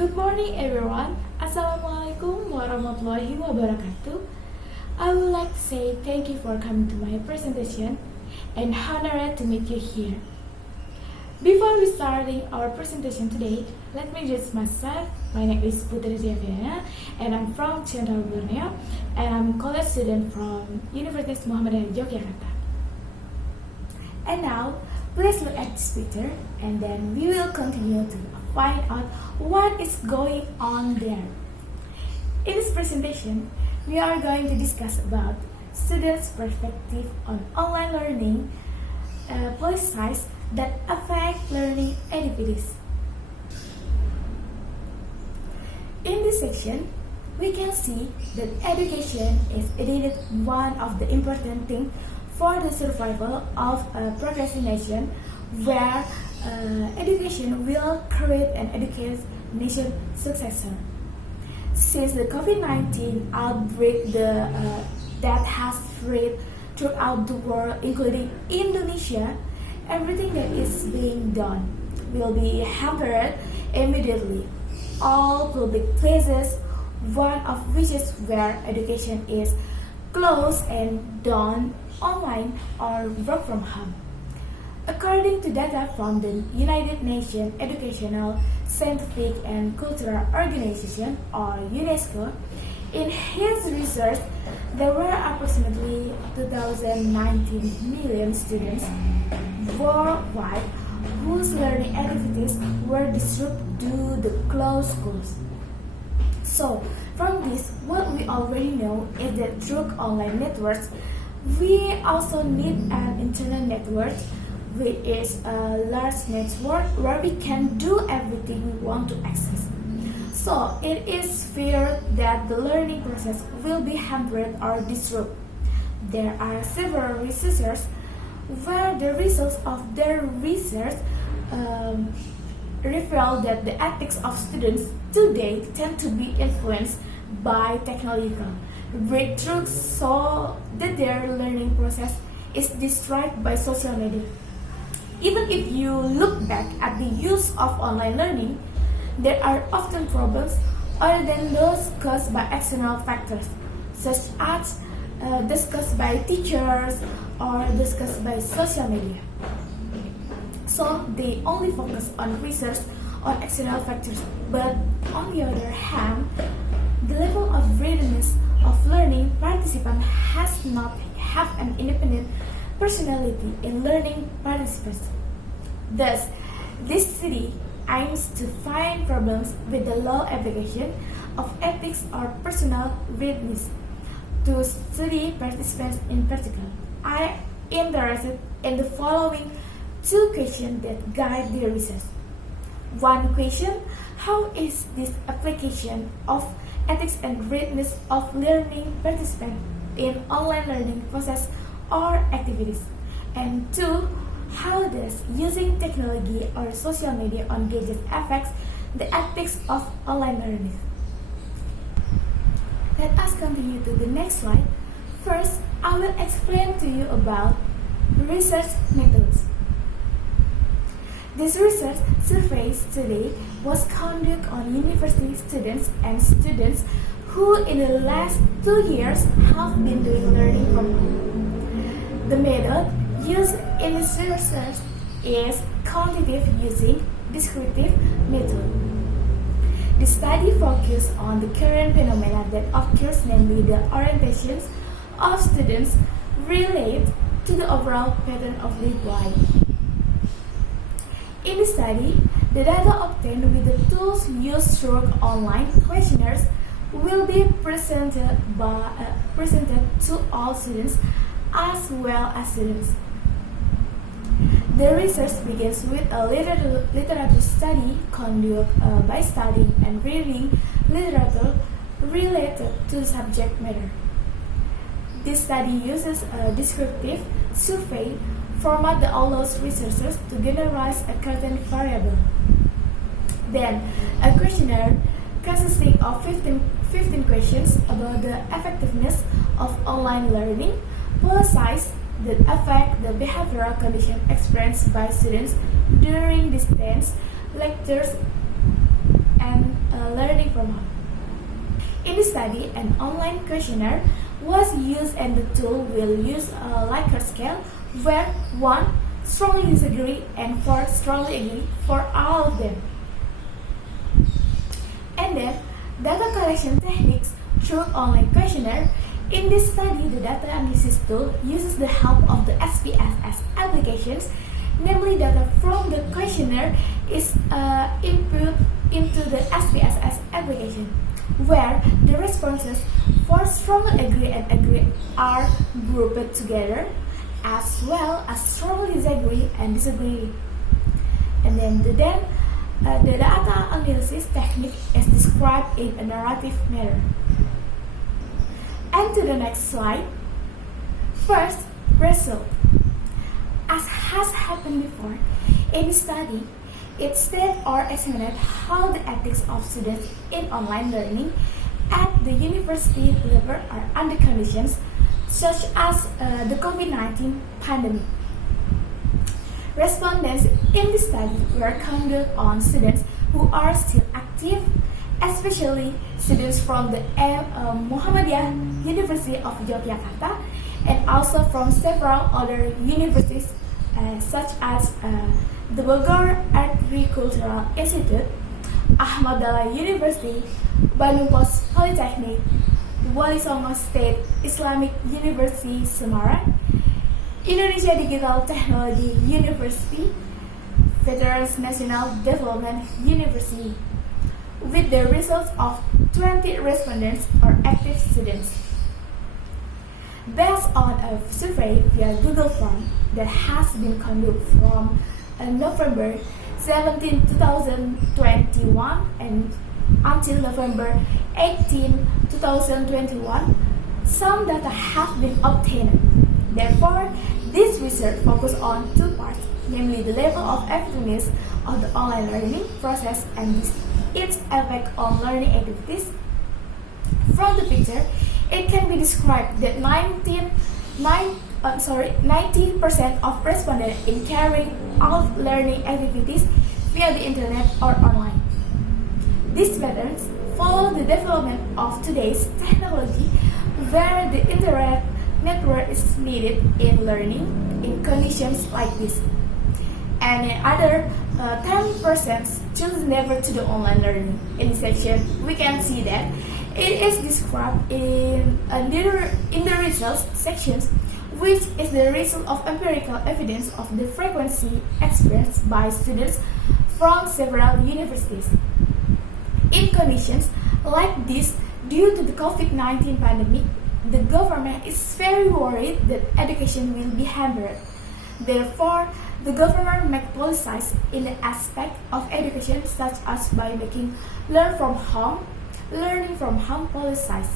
Good morning everyone. Assalamualaikum warahmatullahi wabarakatuh. I would like to say thank you for coming to my presentation and honored to meet you here. Before we starting our presentation today, let me introduce myself. My name is Putri Diaviana and I'm from Central Borneo and I'm a college student from Universitas Muhammadiyah Yogyakarta. And now, please look at this picture and then we will continue to find out what is going on there. In this presentation, we are going to discuss about students' perspective on online learning policies that affect learning activities. In this section, we can see that education is indeed one of the important things for the survival of procrastination, where education will create an educated nation successor. Since the COVID-19 outbreak that has spread throughout the world, including Indonesia, everything that is being done will be hampered immediately. All public places, one of which is where education is closed and done online or work from home. According to data from the United Nations Educational, Scientific and Cultural Organization, or UNESCO, in his research, there were approximately 2019 million students worldwide whose learning activities were disrupted due to closed schools. So, from this, what we already know is that through online networks, we also need an internet network, which is a large network where we can do everything we want to access. So, it is feared that the learning process will be hampered or disrupted. There are several researchers where the results of their research reveal that the ethics of students today tend to be influenced by technological breakthroughs, so that their learning process is destroyed by social media. Even if you look back at the use of online learning, there are often problems other than those caused by external factors, such as discussed by teachers or discussed by social media. So they only focus on research on external factors, but on the other hand, the level of readiness of learning participant has not have an independent personality in learning participants. Thus, this study aims to find problems with the low application of ethics or personal readiness to study participants in particular. I am interested in the following two questions that guide the research. One question: how is this application of ethics and readiness of learning participants in online learning process or activities? And two, how does using technology or social media on gadgets affects the ethics of online learning? Let us continue to the next slide. First, I will explain to you about research methods. This research survey study was conducted on university students and students who in the last 2 years have been doing learning from home. The method used in this research is quantitative using descriptive method. The study focused on the current phenomena that occurs, namely the orientations of students relate to the overall pattern of life. In the study, the data obtained with the tools used through online questionnaires will be presented to all students as well as students. The research begins with a literature study conducted by studying and reading literature related to the subject matter. This study uses a descriptive survey format that allows researchers to generalize a certain variable. Then, a questionnaire consisting of 15 questions about the effectiveness of online learning, policies that affect the behavioral condition experienced by students during distance lectures and learning from home. In the study, an online questionnaire was used and the tool will use a Likert scale where 1 strongly disagree and 4 strongly agree for all of them. And then, data collection techniques through online questionnaire. In this study, the data analysis tool uses the help of the SPSS applications, namely data from the questionnaire is input into the SPSS application, where the responses for strongly agree and agree are grouped together, as well as strongly disagree and disagree. And then the data analysis technique is described in a narrative manner. And to the next slide. First, result. As has happened before, in the study, it stated or examined how the ethics of students in online learning at the university level are under conditions such as the COVID-19 pandemic. Respondents in the study were counted on students who are still active, especially students from the Muhammadiyah University of Yogyakarta and also from several other universities such as the Bogor Agricultural Institute, Ahmad Dahlan University, Bandung Polytechnic, Wali Songo State Islamic University Semarang, Indonesia Digital Technology University, Veterans National Development University, with the results of 20 respondents or active students. Based on a survey via Google Form that has been conducted from November 17, 2021 and until November 18, 2021, some data have been obtained. Therefore, this research focuses on 2 parts, namely the level of effectiveness of the online learning process and its effect on learning activities. From the picture, it can be described that 90% of respondents in carrying out learning activities via the internet or online. These patterns follow the development of today's technology, where the internet network is needed in learning in conditions like this. And another 10% choose never to do online learning. In this section, we can see that it is described in the results sections, which is the result of empirical evidence of the frequency experienced by students from several universities. In conditions like this, due to the COVID-19 pandemic, the government is very worried that education will be hampered. Therefore, the government makes policies in the aspect of education, such as by making learning from home policies.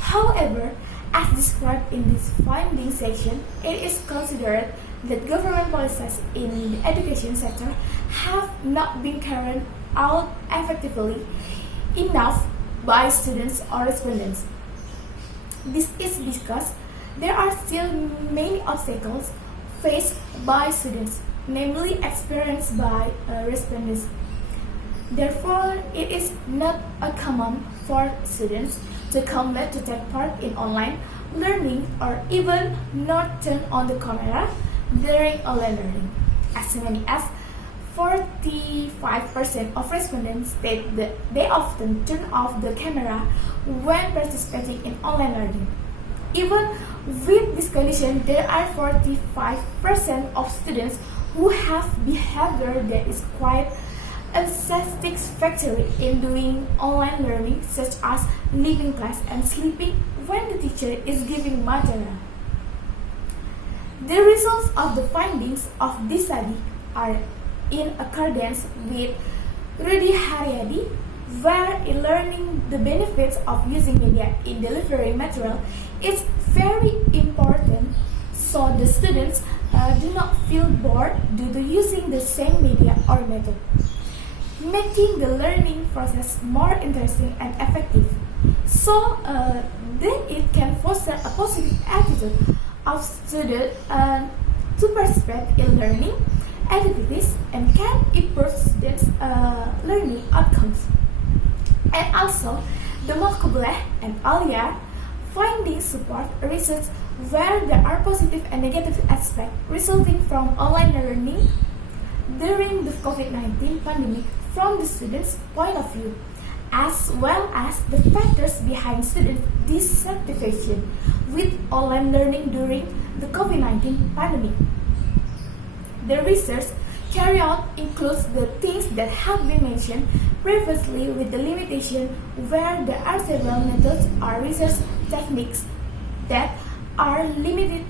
However, as described in this finding section, it is considered that government policies in the education sector have not been carried out effectively enough by students or respondents. This is because there are still many obstacles faced by students, namely experienced by respondents. Therefore, it is not uncommon for students to come late to take part in online learning or even not turn on the camera during online learning. As many as 45% of respondents state that they often turn off the camera when participating in online learning. Even with this condition, there are 45% of students who have behavior that is quite unsatisfactory in doing online learning, such as leaving class and sleeping when the teacher is giving material. The results of the findings of this study are in accordance with Rudy Haryadi, where in learning the benefits of using media in delivering material is very important, so the students do not feel bored due to using the same media or method, making the learning process more interesting and effective. So then it can foster a positive attitude of students to participate in learning activities and can improve students' learning outcomes. And also, the Mokubleh and Alia findings support research where there are positive and negative aspects resulting from online learning during the COVID-19 pandemic from the students' point of view, as well as the factors behind student dissatisfaction with online learning during the COVID-19 pandemic. The research carried out includes the things that have been mentioned previously with the limitation where there are several methods or research techniques that are limited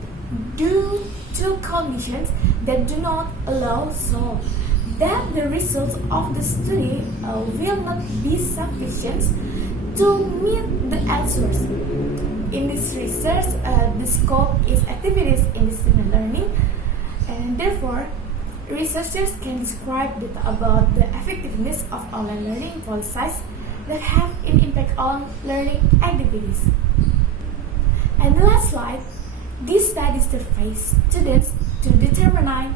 due to conditions that do not allow so that the results of the study will not be sufficient to meet the answers. In this research, the scope is activities in the student learning, and therefore, researchers can describe data about the effectiveness of online learning policies that have an impact on learning activities. And the last slide, this study surveys students to determine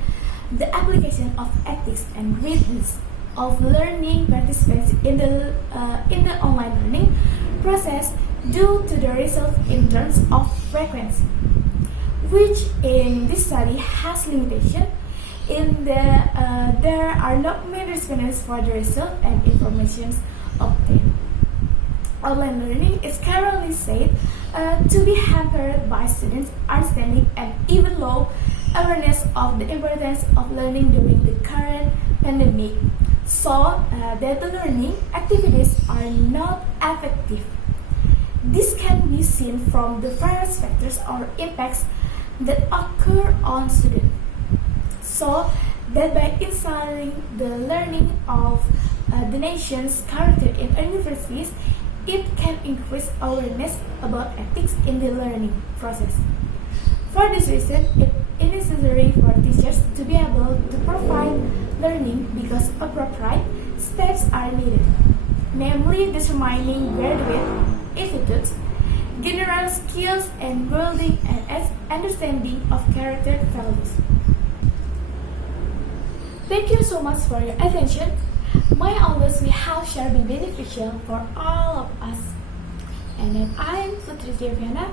the application of ethics and readiness of learning participants in the online learning process due to the result in terms of frequency, which in this study has limitation in there are not many respondents for the result and information obtained. Online learning is currently said to be hampered by students' understanding and even low awareness of the importance of learning during the current pandemic, so that the learning activities are not effective. This can be seen from the various factors or impacts that occur on students, so that by instilling the learning of the nation's character in universities, it can increase awareness about ethics in the learning process. For this reason, it is necessary for teachers to be able to provide learning because appropriate steps are needed, namely determining graduate attitudes, general skills, and building an understanding of character values. Thank you so much for your attention. My always we have shall be beneficial for all of us. And then I am Putri Deviana.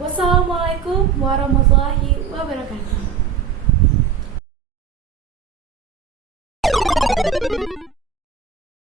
Wassalamualaikum warahmatullahi wabarakatuh.